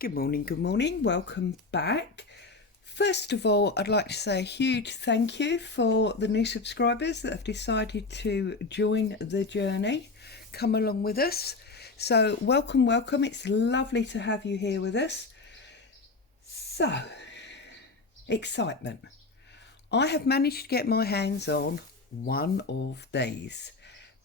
Good morning, welcome back. First of all, I'd like to say a huge thank you for the new subscribers that have decided to join the journey, come along with us. So welcome, it's lovely to have you here with us. So, excitement. I have managed to get my hands on one of these.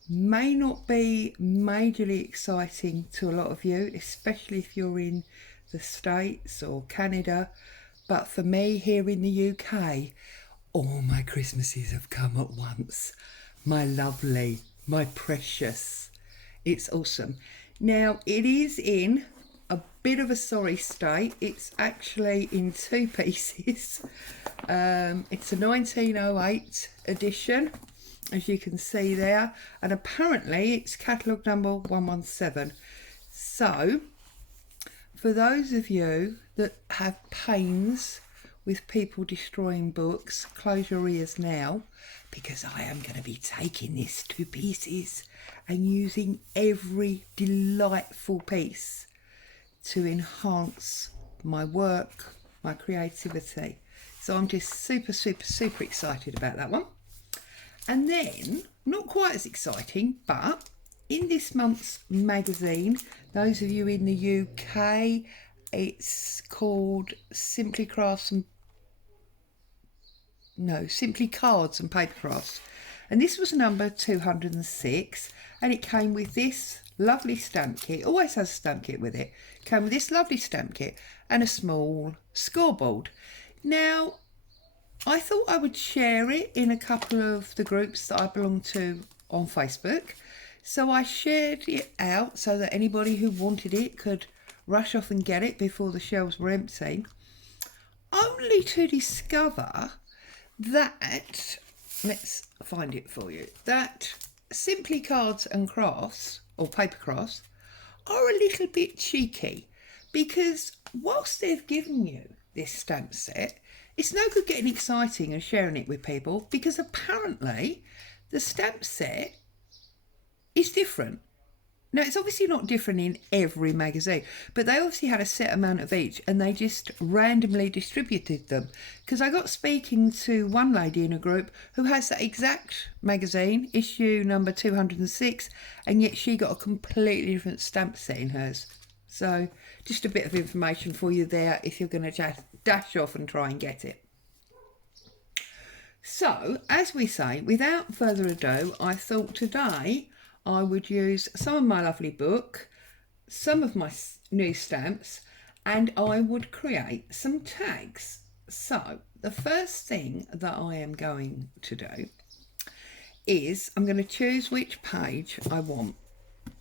May not be majorly exciting to a lot of you, especially if you're in the States or Canada, but for me here in the UK, all my Christmases have come at once. My lovely, my precious. It's awesome. Now, it is in a bit of a sorry state. It's actually in two pieces. It's a 1908 edition, as you can see there, and apparently it's catalogue number 117. So for those of you that have pains with people destroying books, close your ears now, because I am going to be taking this to pieces and using every delightful piece to enhance my work, my creativity. So I'm just super excited about that one. And then, not quite as exciting, but in this month's magazine, those of you in the UK, it's called Simply Cards and Paper Crafts. And this was number 206, and it came with this lovely stamp kit. It always has a stamp kit with it. It came with this lovely stamp kit and a small scoreboard. Now, I thought I would share it in a couple of the groups that I belong to on Facebook. So I shared it out so that anybody who wanted it could rush off and get it before the shelves were empty. Only to discover that, let's find it for you, that Simply Cards and Crafts, or Paper Crafts, are a little bit cheeky, because whilst they've given you this stamp set, it's no good getting exciting and sharing it with people, because apparently the stamp set is different. Now, it's obviously not different in every magazine, but they obviously had a set amount of each and they just randomly distributed them. Because I got speaking to one lady in a group who has that exact magazine, issue number 206, and yet she got a completely different stamp set in hers. So just a bit of information for you there if you're going to dash off and try and get it. So, as we say, without further ado, I thought today I would use some of my lovely book, some of my new stamps, and I would create some tags. So, the first thing that I am going to do is I'm going to choose which page I want.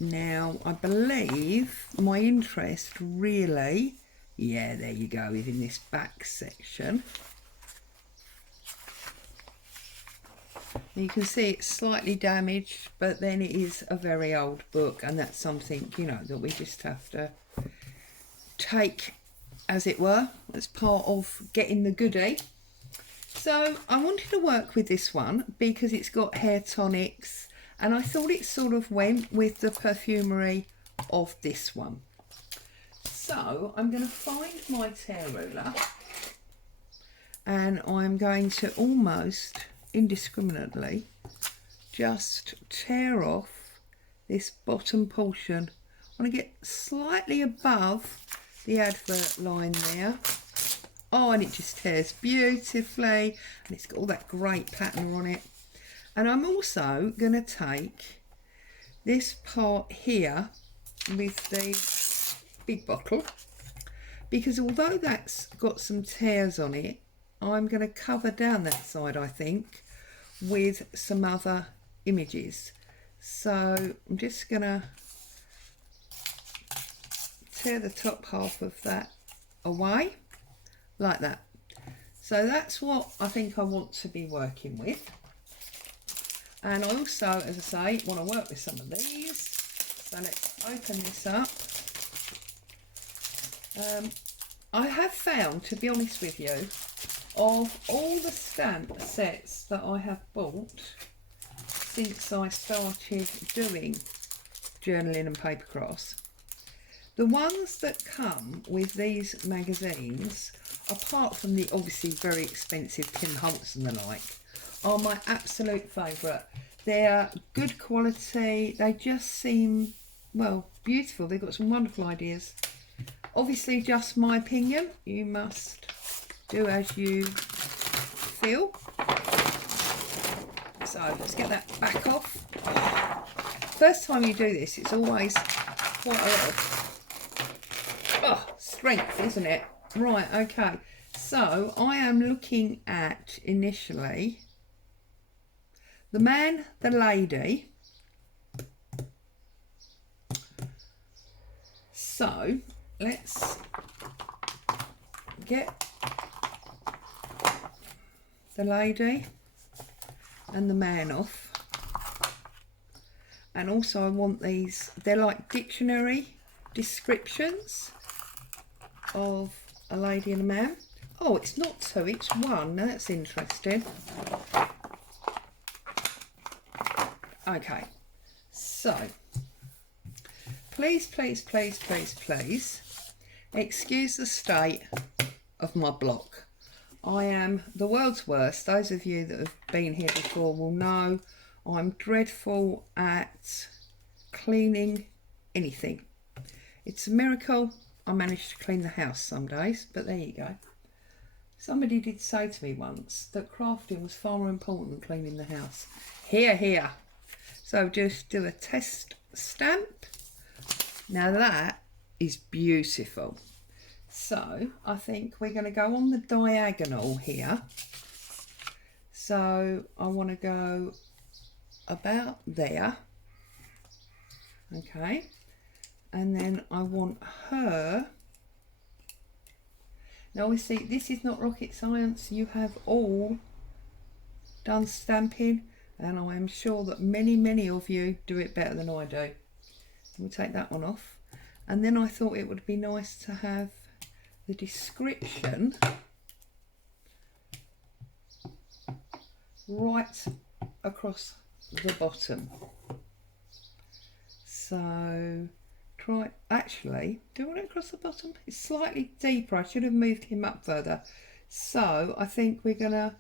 Now, I believe my interest really, yeah, there you go, is in this back section. You can see it's slightly damaged, but then it is a very old book, and that's something, you know, that we just have to take, as it were, as part of getting the goodie. So I wanted to work with this one because it's got hair tonics, and I thought it sort of went with the perfumery of this one. So I'm going to find my tear ruler, and I'm going to almost indiscriminately just tear off this bottom portion. I want to get slightly above the advert line there. Oh, and it just tears beautifully, and it's got all that great pattern on it. And I'm also going to take this part here with the big bottle, because although that's got some tears on it, I'm going to cover down that side, I think, with some other images. So I'm just going to tear the top half of that away, like that. So that's what I think I want to be working with. And I also, as I say, want to work with some of these. So let's open this up. I have found, to be honest with you, of all the stamp sets that I have bought since I started doing journaling and paper crafts, The ones that come with these magazines, apart from the obviously very expensive Tim Holtz and the like, are my absolute favourite. They're good quality. They just seem, well, beautiful. They've got some wonderful ideas. Obviously, just my opinion. You must do as you feel. So let's get that back off. First time you do this, it's always quite a lot of strength, isn't it? Right, okay. So I am looking at initially the man, the lady. So let's get the lady and the man off. And also I want these, they're like dictionary descriptions of a lady and a man. Oh, it's not two, it's one. Now that's interesting. Okay, so please, please, please, please, please excuse the state of my block. I am the world's worst. Those of you that have been here before will know I'm dreadful at cleaning anything. It's a miracle I manage to clean the house some days, but there you go. Somebody did say to me once that crafting was far more important than cleaning the house. Here, here. So just do a test stamp. Now that is beautiful. So I think we're going to go on the diagonal here. So I want to go about there. Okay. And then I want her. Now obviously this is not rocket science. You have all done stamping, and I am sure that many, many of you do it better than I do. We'll take that one off. And then I thought it would be nice to have the description right across the bottom. So try, actually, do I want it across the bottom? It's slightly deeper. I should have moved him up further. So I think we're gonna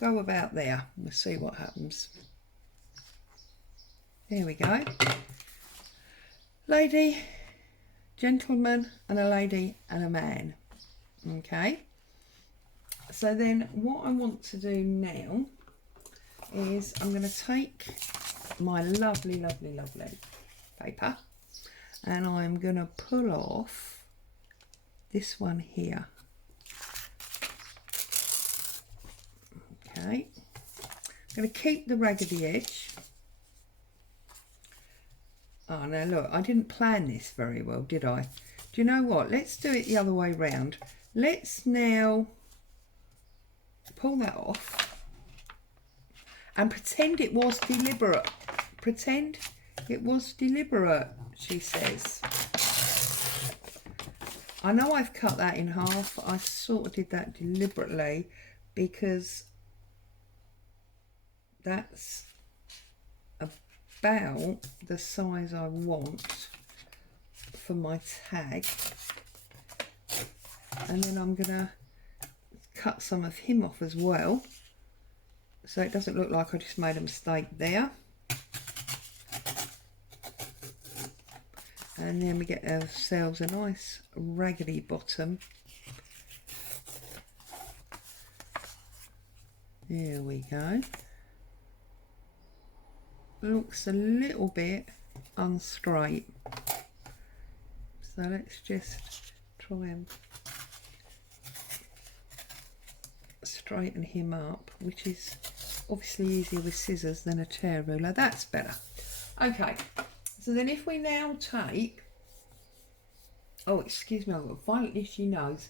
go about there. We'll see what happens. There we go. Lady, gentleman, and a lady and a man. Okay. So then what I want to do now is I'm going to take my lovely, lovely, lovely paper, and I'm going to pull off this one here. Okay. I'm going to keep the raggedy edge. Oh, now look, I didn't plan this very well, did I? Do you know what? Let's do it the other way round. Let's now pull that off and pretend it was deliberate. Pretend it was deliberate, she says. I know I've cut that in half. I sort of did that deliberately because that's about the size I want for my tag. And then I'm gonna cut some of him off as well, so it doesn't look like I just made a mistake there. And then we get ourselves a nice raggedy bottom. There we go. Looks a little bit unstraight, so let's just try and straighten him up, which is obviously easier with scissors than a tear ruler. That's better. Okay, so then if we now take, oh excuse me, I've got a violent itchy nose.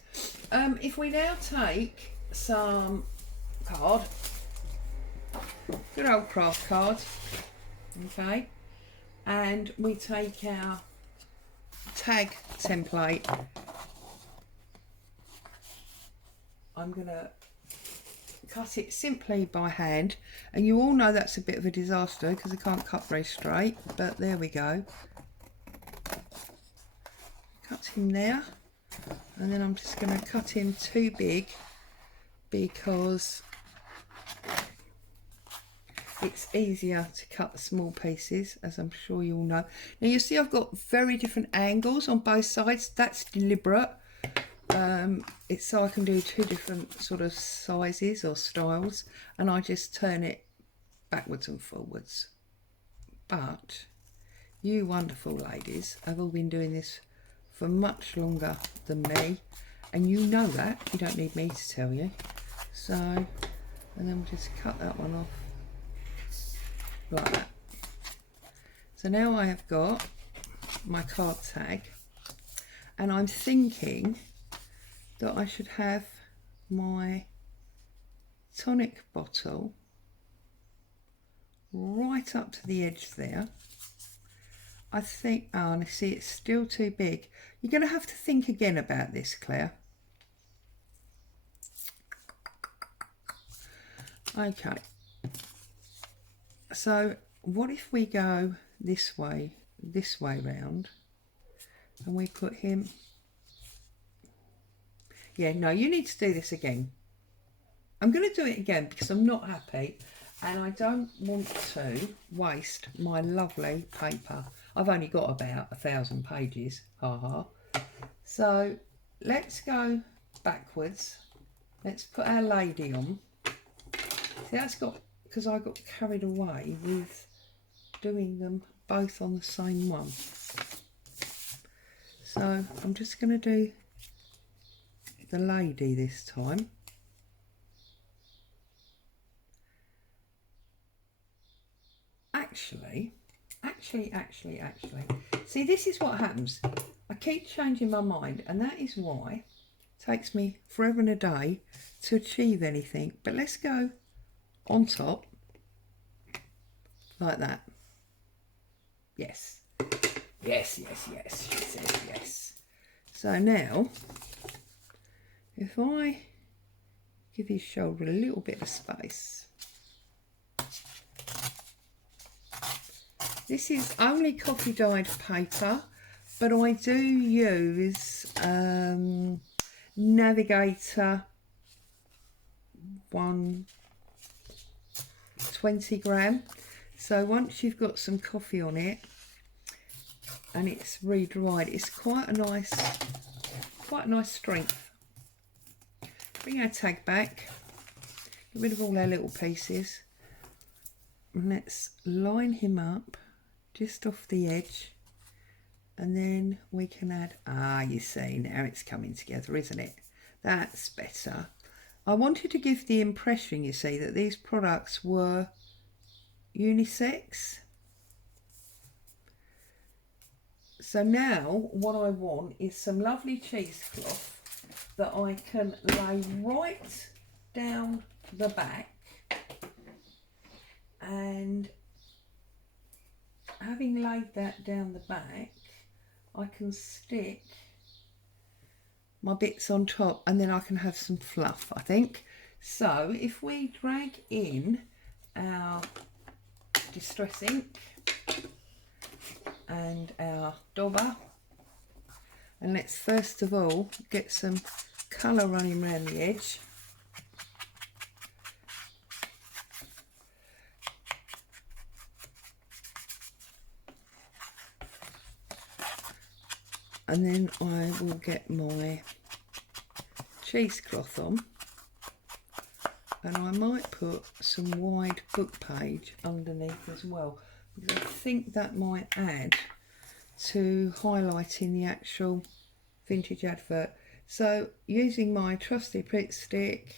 If we now take some card, good old craft card, okay, and we take our tag template. I'm gonna cut it simply by hand, and you all know that's a bit of a disaster because I can't cut very straight, but there we go. him there, and then I'm just going to cut him too big because it's easier to cut small pieces, as I'm sure you all know. Now you see I've got very different angles on both sides. That's deliberate. It's so I can do two different sort of sizes or styles, and I just turn it backwards and forwards. But you wonderful ladies have all been doing this for much longer than me, and you know that. You don't need me to tell you. So, and then we'll just cut that one off like that. So now I have got my card tag, and I'm thinking that I should have my tonic bottle right up to the edge there. I think, oh, and I see it's still too big. You're going to have to think again about this, Claire. Okay. So what if we go this way round, and we put him, yeah, no, you need to do this again. I'm going to do it again because I'm not happy, and I don't want to waste my lovely paper. I've only got about 1,000 pages, haha. So let's go backwards. Let's put our lady on. See, that's got, because I got carried away with doing them both on the same one. So I'm just going to do the lady this time. Actually, see, this is what happens. I keep changing my mind, and that is why it takes me forever and a day to achieve anything. But let's go on top like that. Yes, yes, yes, yes, she says yes. So now, if I give his shoulder a little bit of space. This is only coffee dyed paper, but I do use Navigator 120 gram. So once you've got some coffee on it and it's re-dried, it's quite a nice strength. Bring our tag back, get rid of all our little pieces, and let's line him up just off the edge, and then we can add, you see, now it's coming together, isn't it? That's better. I wanted to give the impression, you see, that these products were unisex. So now what I want is some lovely cheesecloth that I can lay right down the back, and having laid that down the back, I can stick my bits on top, and then I can have some fluff, I think. So if we drag in our distress ink and our dauber, and let's first of all get some colour running around the edge. And then I will get my cheesecloth on, and I might put some wide book page underneath as well, because I think that might add to highlighting the actual vintage advert. So using my trusty Pritt stick,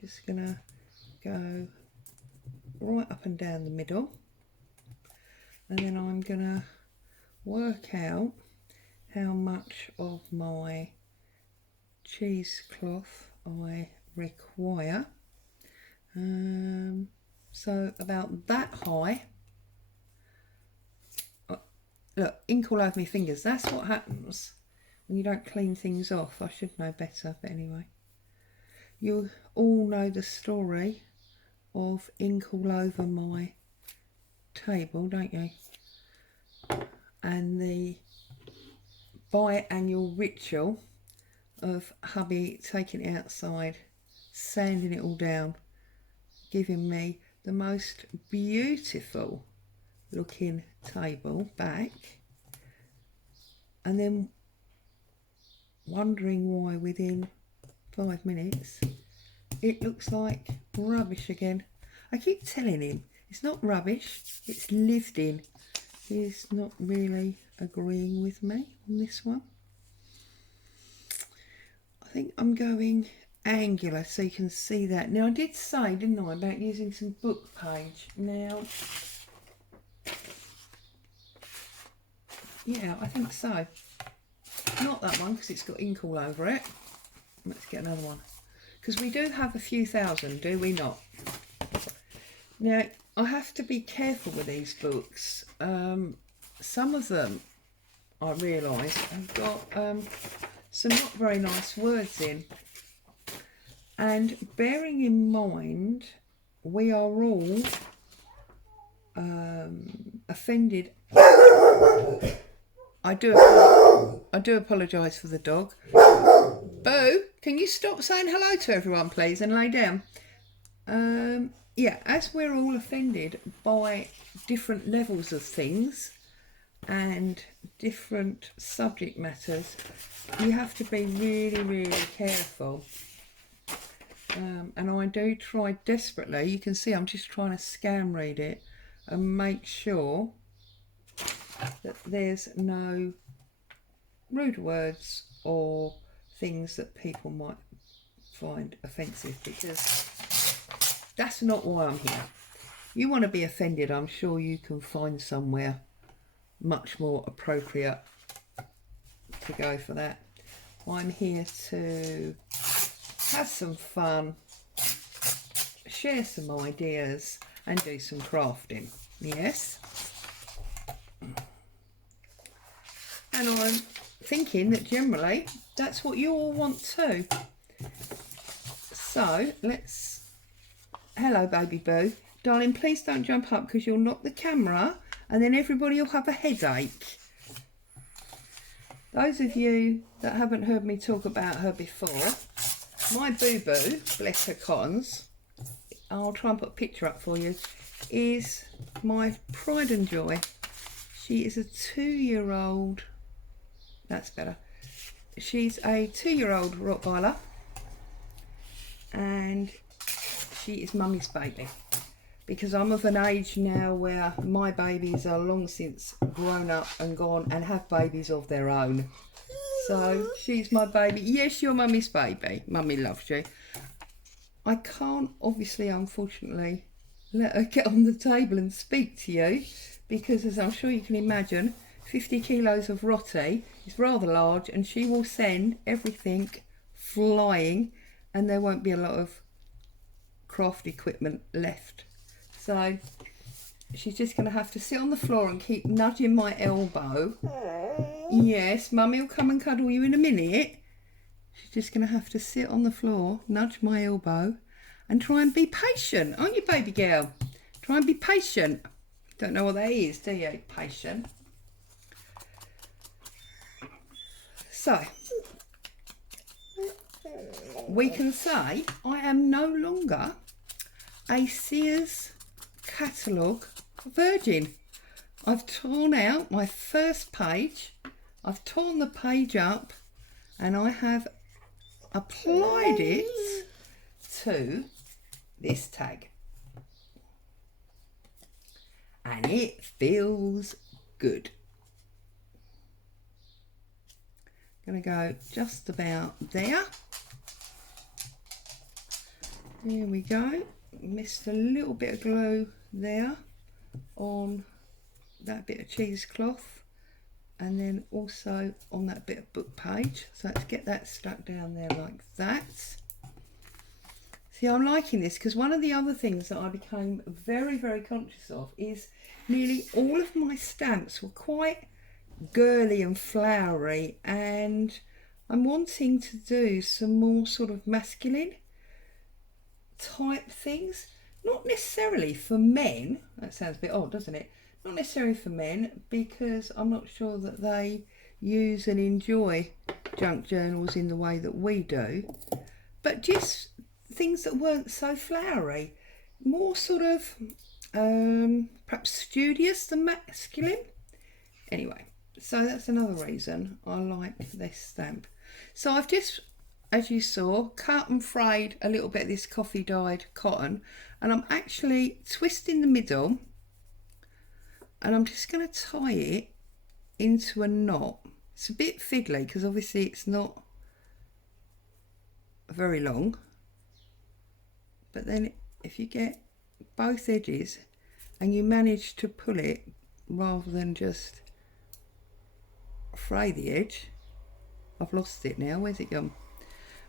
just gonna go right up and down the middle, and then I'm gonna work out how much of my cheesecloth I require. So about that high. Look, ink all over my fingers. That's what happens when you don't clean things off. I should know better, but anyway. You all know the story of ink all over my table, don't you? And the biannual ritual of hubby taking it outside, sanding it all down, giving me the most beautiful looking table back, and then wondering why within 5 minutes it looks like rubbish again. I keep telling him it's not rubbish, it's lived in. He's not really agreeing with me on this one. I think I'm going angular so you can see that. Now I did say, didn't I, about using some book page. Now, yeah, I think so. Not that one because it's got ink all over it. Let's get another one. Because we do have a few thousand, do we not? Now, I have to be careful with these books. Some of them, I realise, have got some not very nice words in. And bearing in mind, we are all offended. I do apologise for the dog. Boo, can you stop saying hello to everyone, please, and lay down? Yeah, as we're all offended by different levels of things and different subject matters, you have to be really, really careful. And I do try desperately. You can see I'm just trying to scan read it and make sure that there's no rude words or things that people might find offensive, because that's not why I'm here. You want to be offended, I'm sure you can find somewhere much more appropriate to go for that. I'm here to have some fun, share some ideas and do some crafting. Yes. And I'm thinking that generally that's what you all want too. So let's, hello baby boo. Darling, please don't jump up because you'll knock the camera and then everybody will have a headache. Those of you that haven't heard me talk about her before, my boo-boo, bless her cottons, I'll try and put a picture up for you, is my pride and joy. She is a 2-year-old, that's better. She's a 2-year-old Rottweiler and she is mummy's baby, because I'm of an age now where my babies are long since grown up and gone and have babies of their own. So she's my baby. Yes, you're mummy's baby. Mummy loves you. I can't, obviously, unfortunately, let her get on the table and speak to you because, as I'm sure you can imagine, 50 kilos of roti is rather large and she will send everything flying and there won't be a lot of craft equipment left. So she's just going to have to sit on the floor and keep nudging my elbow. Yes, Mummy will come and cuddle you in a minute. She's just going to have to sit on the floor, nudge my elbow and try and be patient, aren't you, baby girl? Try and be patient. Don't know what that is, do you? Patient. So, we can say I am no longer a Sears catalogue virgin. I've torn out my first page, I've torn the page up and I have applied it to this tag and it feels good. Gonna go just about there. There we go. Missed a little bit of glue there on that bit of cheesecloth and then also on that bit of book page. So let's get that stuck down there like that. See, I'm liking this because one of the other things that I became very, very conscious of is nearly all of my stamps were quite girly and flowery, and I'm wanting to do some more sort of masculine type things. Not necessarily for men, that sounds a bit odd, doesn't it? Not necessarily for men, because I'm not sure that they use and enjoy junk journals in the way that we do, but just things that weren't so flowery, more sort of perhaps studious than masculine. Anyway, so that's another reason I like this stamp. So I've just, as you saw, cut and frayed a little bit of this coffee dyed cotton, and I'm actually twisting the middle, and I'm just going to tie it into a knot. It's a bit fiddly because obviously it's not very long, but then if you get both edges and you manage to pull it rather than just fray the edge. I've lost it now, where's it gone?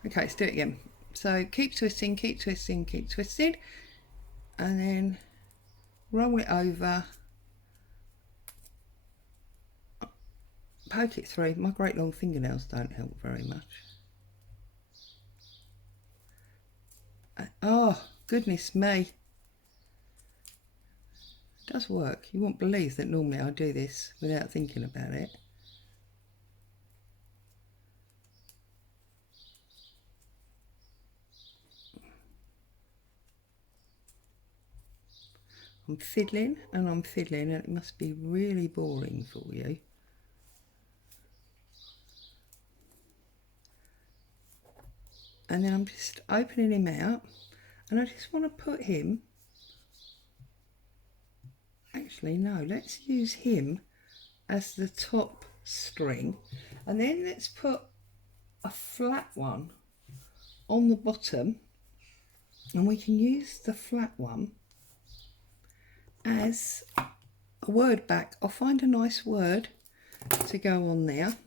Okay, let's do it again. So keep twisting, keep twisting, keep twisting, and then roll it over, poke it through. My great long fingernails don't help very much. Oh, goodness me. It does work. You won't believe that normally I do this without thinking about it. I'm fiddling and I'm fiddling, and it must be really boring for you. And then I'm just opening him out, and I just want to put him, actually no, let's use him as the top string, and then let's put a flat one on the bottom, and we can use the flat one as a word back. I'll find a nice word to go on there.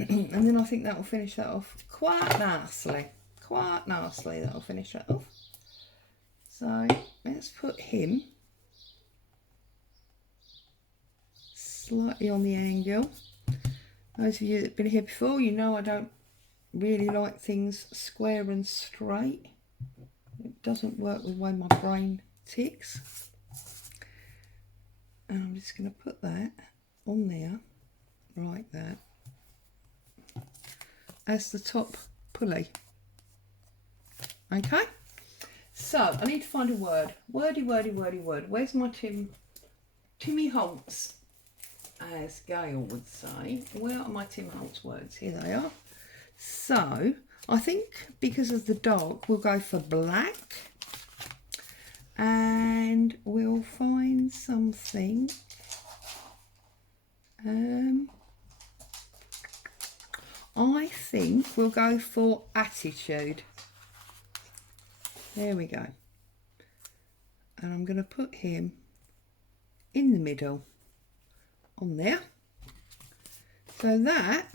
And then I think that will finish that off quite nicely. Quite nicely, that will finish that off. So let's put him slightly on the angle. Those of you that have been here before, you know I don't really like things square and straight. It doesn't work with the way my brain ticks. And I'm just going to put that on there like that as the top pulley. Okay, so I need to find a word. Wordy, wordy, wordy, word. Where's my Timmy Holtz, as Gail would say? Where are my Tim Holtz words? Here they are. So I think because of the dark, we'll go for black, and we'll find something. I think we'll go for attitude. There we go. And I'm going to put him in the middle on there. So that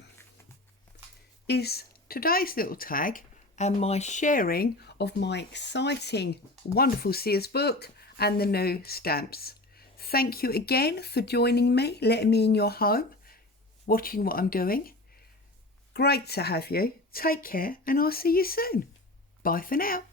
is today's little tag and my sharing of my exciting, wonderful Sears book and the new stamps. Thank you again for joining me, letting me in your home, watching what I'm doing. Great to have you. Take care, and I'll see you soon. Bye for now.